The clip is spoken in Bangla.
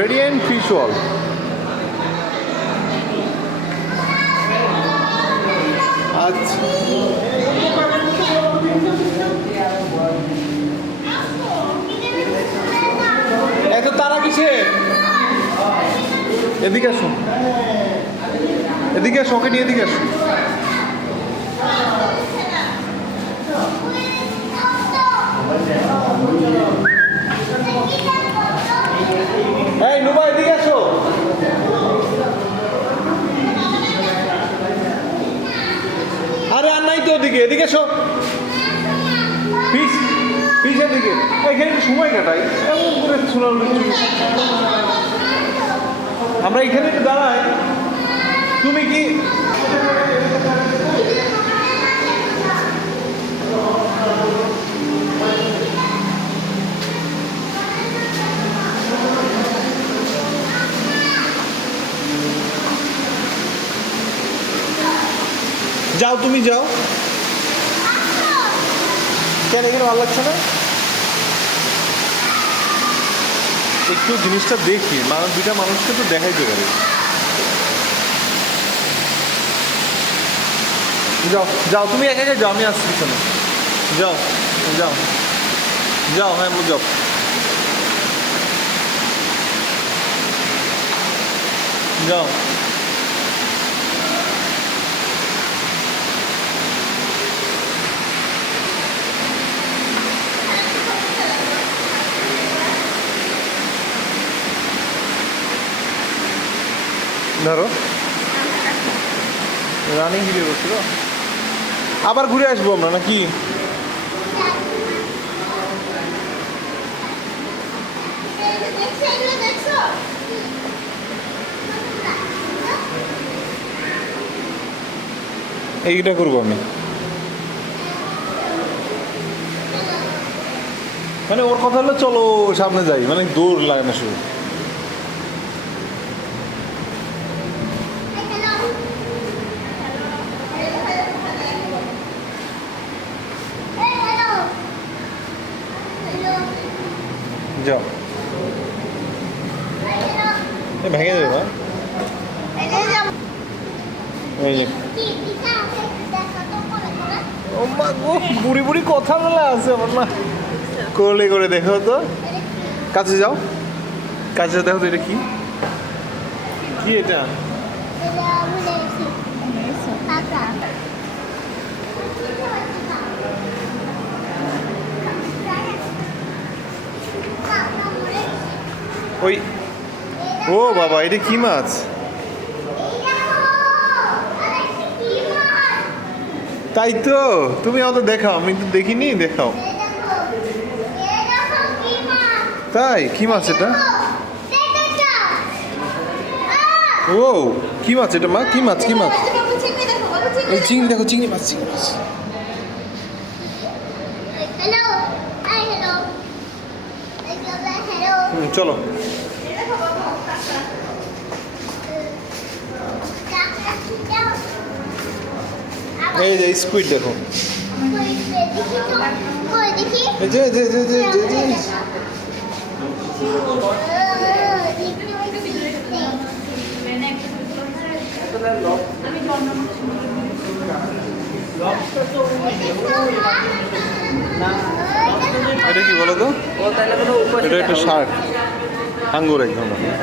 Radiant fish world. আচ্ছা, এত তারা কিসে? এদিকে আসো, এদিকে আসো, ওকে নিয়ে এদিকে আসো। এই নুবা, এদিকে আসো। আরে আর নাই তো, ওদিকে, এদিকে এসো। পিস পিসের দিকে, এখানে একটু সময় কাটাই, এমন করে শোনার। আমরা এখানে একটু দাঁড়াই। তুমি কি যাও, তুমি যাও। কেন এখানে ভালো লাগছে না? একটু জিনিসটা দেখি, মানুষ দুইটা মানুষকে তো দেখাইতে পারি। যাও যাও, তুমি একা একা যাও, আমি আসছি পিছনে। যাও যাও যাও, হ্যাঁ যাও। যাও। ধরো, রানিং ভিডিও করছিল। আবার ঘুরে আসবো আমরা নাকি? এইটা করবো আমি, মানে ওর কথা হলো চলো সামনে যাই, মানে দৌড় লাগে না শুরু। যাও, ভেঙে যাবে না? ও মা গো, বুড়ি বুড়ি কথা বলা আছে আমার না। কোলে করে দেখো তো, কাছে যাও, কাছে দেখো তো, এটা কি? কি এটা? ওই, ও বাবা, এটা কি মাছ? তাই তো, তুমি অত দেখাও, আমি তো দেখিনি, দেখাও। তাই কি মাছ এটা? ও কি মাছ এটা মা? কি মাছ? কি মাছ? এই চিংড়ি দেখো, চিংড়ি মাছ, চিংড়ি মাছ। চলো, এই যে স্কুইড দেখো, এই যে যে যে যে যে যে এটা কি বলো তো? এটা একটা শার্ক, আঙ্গুর এক ধরনের।